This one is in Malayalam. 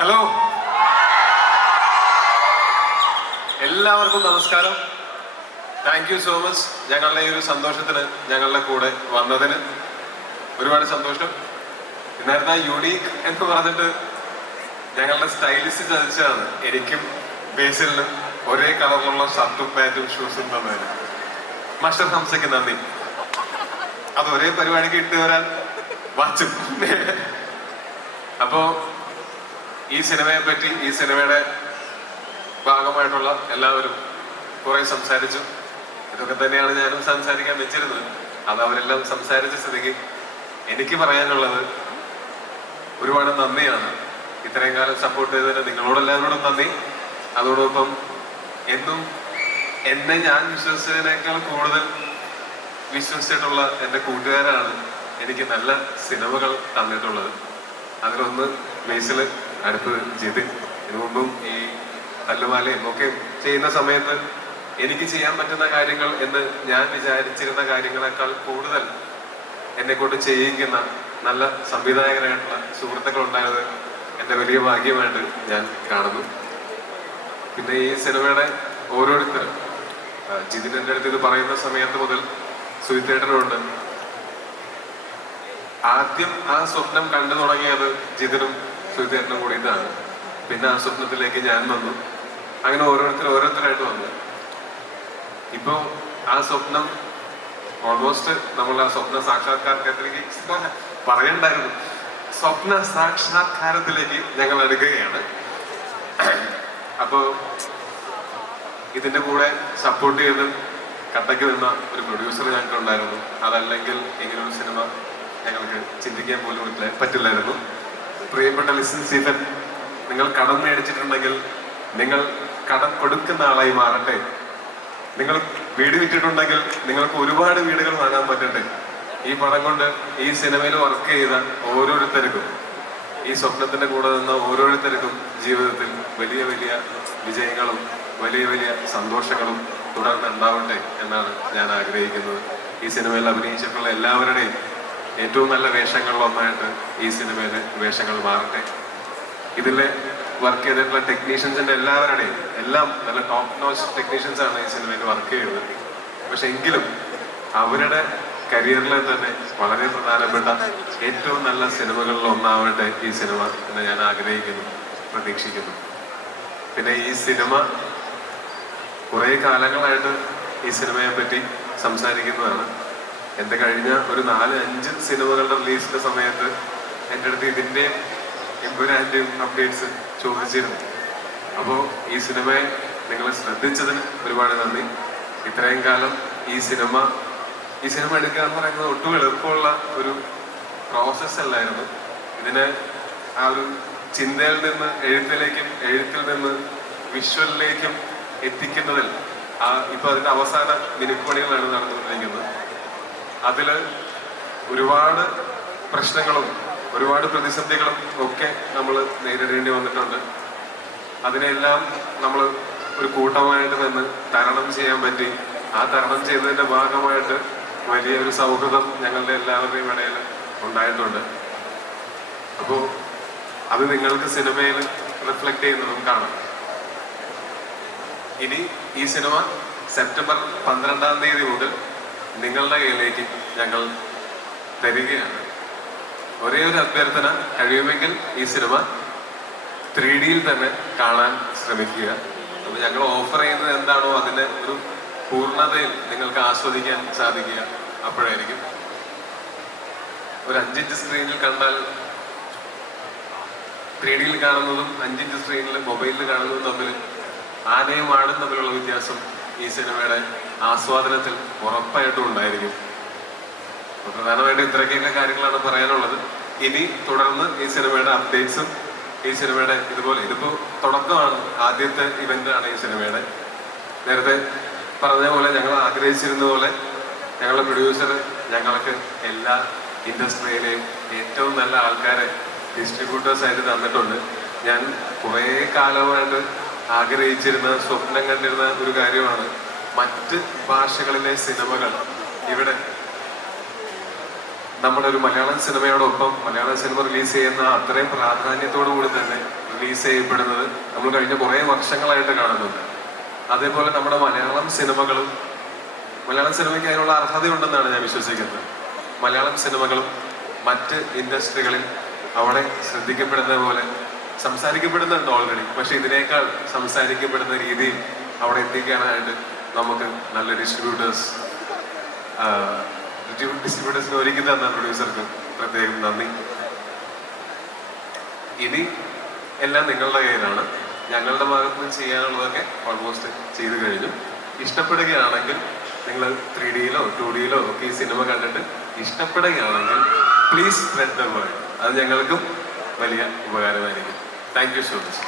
ഹലോ. എല്ലാവർക്കും നമസ്കാരം. താങ്ക് യു സോ മച്ച് ഞങ്ങളുടെ ഈ ഒരു സന്തോഷത്തിന് ഞങ്ങളുടെ കൂടെ വന്നതിന് ഒരുപാട് സന്തോഷം. ഇന്നേരത്തെ യുണീക്ക് എന്ന് പറഞ്ഞിട്ട് ഞങ്ങളുടെ സ്റ്റൈലിസ്റ്റ് ചതിച്ചതാണ്. എനിക്കും ബേസിലിനും ഒരേ കളറിലുള്ള ഷർട്ടും പാന്റും ഷൂസും തന്നതിന്. മാസ്റ്റർ ഹംസയ്ക്ക് നന്ദി. അത് ഒരേ പരിപാടിക്ക് ഇട്ട് വരാൻ വാച്ചും. അപ്പോ ഈ സിനിമയെ പറ്റി ഈ സിനിമയുടെ ഭാഗമായിട്ടുള്ള എല്ലാവരും കുറെ സംസാരിച്ചു. ഇതൊക്കെ തന്നെയാണ് ഞാനും സംസാരിക്കാൻ വെച്ചിരുന്നത്. അത് അവരെല്ലാം സംസാരിച്ച സ്ഥിതിക്ക് എനിക്ക് പറയാനുള്ളത് ഒരുപാട് നന്ദിയാണ്. ഇത്രയും കാലം സപ്പോർട്ട് ചെയ്തതിന് നിങ്ങളോടെല്ലാവരോടും നന്ദി. അതോടൊപ്പം എന്നും എന്നെ ഞാൻ വിശ്വസിച്ചതിനേക്കാൾ കൂടുതൽ വിശ്വസിച്ചിട്ടുള്ള എന്റെ കൂട്ടുകാരാണ് എനിക്ക് നല്ല സിനിമകൾ തന്നിട്ടുള്ളത്. അതിലൊന്ന് ബേസിൽ അടുത്തത് ജിത് ഇതിനു മുമ്പും ഈ തല്ലുമാലയും ഒക്കെ ചെയ്യുന്ന സമയത്ത് എനിക്ക് ചെയ്യാൻ പറ്റുന്ന കാര്യങ്ങൾ എന്ന് ഞാൻ വിചാരിച്ചിരുന്ന കാര്യങ്ങളെക്കാൾ കൂടുതൽ എന്നെ കൊണ്ട് ചെയ്യിക്കുന്ന നല്ല സംവിധായകരായിട്ടുള്ള സുഹൃത്തുക്കൾ ഉണ്ടായത് എന്റെ വലിയ ഭാഗ്യമായിട്ട് ഞാൻ കാണുന്നു. പിന്നെ ഈ സിനിമയുടെ ഓരോരുത്തരും ആ, ജിതിൻ എന്റെ അടുത്ത് ഇത് പറയുന്ന സമയത്ത് മുതൽ സുഹിത്തേട്ടനുണ്ട് ആദ്യം ആ സ്വപ്നം കണ്ടു തുടങ്ങിയത് ജിതിനും സുഹിത്തേട്ടനും ഇതാണ്. പിന്നെ ആ സ്വപ്നത്തിലേക്ക് ഞാൻ വന്നു. അങ്ങനെ ഓരോരുത്തർ ഓരോരുത്തരായിട്ട് വന്നു. ഇപ്പൊ ആ സ്വപ്നം ഓൾമോസ്റ്റ് നമ്മൾ ആ സ്വപ്ന സാക്ഷാത്കാരത്തിലേക്ക് പറയണ്ടായിരുന്നു. സ്വപ്ന സാക്ഷാത്കാരത്തിലേക്ക് ഞങ്ങൾ എടുക്കുകയാണ് അപ്പോ ഇതിന്റെ കൂടെ സപ്പോർട്ട് ചെയ്ത് കട്ടയ്ക്ക് നിന്ന ഒരു പ്രൊഡ്യൂസർ ഞങ്ങൾക്ക് ഉണ്ടായിരുന്നു അതല്ലെങ്കിൽ ഇങ്ങനൊരു സിനിമ ഞങ്ങൾക്ക് ചിന്തിക്കാൻ പോലും പറ്റില്ല- പറ്റില്ലായിരുന്നു. പ്രിയപ്പെട്ട ലിസൺ സീഫൻ നിങ്ങൾ കടം മേടിച്ചിട്ടുണ്ടെങ്കിൽ നിങ്ങൾ കടം കൊടുക്കുന്ന ആളായി മാറട്ടെ. നിങ്ങൾ വീട് വിറ്റിട്ടുണ്ടെങ്കിൽ നിങ്ങൾക്ക് ഒരുപാട് വീടുകൾ വാങ്ങാൻ പറ്റട്ടെ. ഈ പടം കൊണ്ട് ഈ സിനിമയിൽ വർക്ക് ചെയ്ത ഓരോരുത്തർക്കും ഈ സ്വപ്നത്തിന്റെ കൂടെ നിന്ന ഓരോരുത്തർക്കും ജീവിതത്തിൽ വലിയ വലിയ വിജയങ്ങളും വലിയ വലിയ സന്തോഷങ്ങളും തുടർന്നുണ്ടാവട്ടെ എന്നാണ് ഞാൻ ആഗ്രഹിക്കുന്നത്. ഈ സിനിമയിൽ അഭിനയിച്ചിട്ടുള്ള എല്ലാവരുടെയും ഏറ്റവും നല്ല വേഷങ്ങളിലൊന്നായിട്ട് ഈ സിനിമയിലെ വേഷങ്ങൾ മാറട്ടെ. ഇതിലെ വർക്ക് ചെയ്തിട്ടുള്ള ടെക്നീഷ്യൻസിന്റെ എല്ലാവരുടെയും എല്ലാം നല്ല ടോപ്പ് നോച്ച് ടെക്നീഷ്യൻസ് ആണ് ഈ സിനിമയിൽ വർക്ക് ചെയ്തത് പക്ഷെ എങ്കിലും അവരുടെ കരിയറിലെ തന്നെ വളരെ പ്രധാനപ്പെട്ട ഏറ്റവും നല്ല സിനിമകളിൽ ഒന്നാവട്ടെ ഈ സിനിമ എന്ന് ഞാൻ ആഗ്രഹിക്കുന്നു പ്രതീക്ഷിക്കുന്നു. പിന്നെ ഈ സിനിമ കുറേ കാലങ്ങളായിട്ട് ഈ സിനിമയെ പറ്റി സംസാരിക്കുന്നതാണ്. എന്റെ കഴിഞ്ഞ ഒരു നാല് അഞ്ച് സിനിമകളുടെ റിലീസിന്റെ സമയത്ത് എന്റെ അടുത്ത് ഇതിന്റെ എമ്പുരാന്റെയും അപ്ഡേറ്റ്സ് ചോദിച്ചിരുന്നു. അപ്പോൾ ഈ സിനിമയെ നിങ്ങൾ ശ്രദ്ധിച്ചതിന് ഒരുപാട് നന്ദി. ഇത്രയും കാലം ഈ സിനിമ ഈ സിനിമ എടുക്കുക എന്ന് പറയുന്നത് ഒട്ടും എളുപ്പമുള്ള ഒരു പ്രോസസ്സ് അല്ലായിരുന്നു. ഇതിനെ ആ ഒരു ചിന്തയിൽ നിന്ന് എഴുത്തിലേക്കും എഴുത്തിൽ നിന്ന് വിഷ്വലിലേക്കും എത്തിക്കുന്നതിൽ ആ ഇപ്പൊ അതിന്റെ അവസാന മിനുക്കുപണികളാണ് നടന്നുകൊണ്ടിരിക്കുന്നത്. അതിൽ ഒരുപാട് പ്രശ്നങ്ങളും ഒരുപാട് പ്രതിസന്ധികളും ഒക്കെ നമ്മൾ നേരിടേണ്ടി വന്നിട്ടുണ്ട്. അതിനെല്ലാം നമ്മൾ ഒരു കൂട്ടമായിട്ട് നിന്ന് തരണം ചെയ്യാൻ പറ്റി. ആ തരണം ചെയ്തതിന്റെ ഭാഗമായിട്ട് വലിയ ഒരു സൗഹൃദം ഞങ്ങളുടെ എല്ലാവരുടെയും ഇടയിൽ ഉണ്ടായിട്ടുണ്ട്. അപ്പോൾ അത് നിങ്ങൾക്ക് സിനിമയിൽ റിഫ്ലക്ട് ചെയ്യുന്നതും കാണാം. ഇനി ഈ സിനിമ സെപ്റ്റംബർ പന്ത്രണ്ടാം തീയതി മുതൽ നിങ്ങളുടെ കയ്യിലേക്ക് ഞങ്ങൾ തരികയാണ്. ഒരേ ഒരു അഭ്യർത്ഥന കഴിയുമെങ്കിൽ ഈ സിനിമ ത്രീ ഡിയിൽ തന്നെ കാണാൻ ശ്രമിക്കുക. അപ്പൊ ഞങ്ങൾ ഓഫർ ചെയ്യുന്നത് എന്താണോ അതിന്റെ ഒരു പൂർണതയിൽ നിങ്ങൾക്ക് ആസ്വദിക്കാൻ സാധിക്കുക അപ്പോഴായിരിക്കും. ഒരു അഞ്ചിഞ്ച് സ്ക്രീനിൽ കണ്ടാൽ ത്രീ ഡിയിൽ കാണുന്നതും അഞ്ചിഞ്ച് സ്ക്രീനിൽ മൊബൈലിൽ കാണുന്നതും തമ്മിൽ ആനയും ആടും തമ്മിലുള്ള വ്യത്യാസം ഈ സിനിമയുടെ ആസ്വാദനത്തിൽ ഉറപ്പായിട്ടും ഉണ്ടായിരിക്കും. പ്രധാനമായിട്ട് പ്രധാനമായിട്ടും ഇത്രയൊക്കെ കാര്യങ്ങളാണ് പറയാനുള്ളത്. ഇനി തുടർന്ന് ഈ സിനിമയുടെ അപ്ഡേറ്റ്സും ഈ സിനിമയുടെ ഇതുപോലെ ഇതിപ്പോ തുടക്കമാണ്. ആദ്യത്തെ ഇവന്റ് ആണ് ഈ സിനിമയുടെ. നേരത്തെ പറഞ്ഞ പോലെ ഞങ്ങൾ ആഗ്രഹിച്ചിരുന്ന പോലെ ഞങ്ങളുടെ പ്രൊഡ്യൂസർ ഞങ്ങൾക്ക് എല്ലാ ഇൻഡസ്ട്രിയിലെയും ഏറ്റവും നല്ല ആൾക്കാരെ ഡിസ്ട്രിബ്യൂട്ടേഴ്സ് ആയിട്ട് തന്നിട്ടുണ്ട്. ഞാൻ കുറേ കാലമായിട്ട് ആഗ്രഹിച്ചിരുന്ന സ്വപ്നം കണ്ടിരുന്ന ഒരു കാര്യമാണ് മറ്റ് ഭാഷകളിലെ സിനിമകൾ. ഇവിടെ നമ്മുടെ ഒരു മലയാളം സിനിമയോടൊപ്പം മലയാള സിനിമ റിലീസ് ചെയ്യുന്ന അത്രയും പ്രാധാന്യത്തോടു കൂടി തന്നെ റിലീസ് ചെയ്യപ്പെടുന്നത് നമ്മൾ കഴിഞ്ഞ കുറേ വർഷങ്ങളായിട്ട് കാണുന്നുണ്ട്. അതേപോലെ നമ്മുടെ മലയാളം സിനിമകളും മലയാളം സിനിമയ്ക്ക് അതിനുള്ള അർഹതയുണ്ടെന്നാണ് ഞാൻ വിശ്വസിക്കുന്നത്. മലയാളം സിനിമകളും മറ്റ് ഇൻഡസ്ട്രികളിൽ അവിടെ ശ്രദ്ധിക്കപ്പെടുന്ന പോലെ സംസാരിക്കപ്പെടുന്നുണ്ട് ഓൾറെഡി പക്ഷെ ഇതിനേക്കാൾ സംസാരിക്കപ്പെടുന്ന രീതിയിൽ അവിടെ എത്തിക്കാനായിട്ട് നമുക്ക് നല്ല ഡിസ്ട്രിബ്യൂട്ടേഴ്സ് ഡിസ്ട്രിബ്യൂട്ടേഴ്സിന് ഒരുക്കി തന്ന പ്രൊഡ്യൂസർക്ക് പ്രത്യേകം നന്ദി. ഇനി എല്ലാം നിങ്ങളുടെ കയ്യിലാണ്. ഞങ്ങളുടെ ഭാഗത്ത് നിന്ന് ചെയ്യാനുള്ളതൊക്കെ ഓൾമോസ്റ്റ് ചെയ്തു കഴിഞ്ഞു. ഇഷ്ടപ്പെടുകയാണെങ്കിൽ നിങ്ങൾ ത്രീ ഡിയിലോ ടു ഡിയിലോ ഒക്കെ ഈ സിനിമ കണ്ടിട്ട് ഇഷ്ടപ്പെടുകയാണെങ്കിൽ പ്ലീസ് സ്പ്രെഡ് ദ വേൾഡ് അത് ഞങ്ങൾക്കും വലിയ ഉപകാരമായിരിക്കും. Thank you so much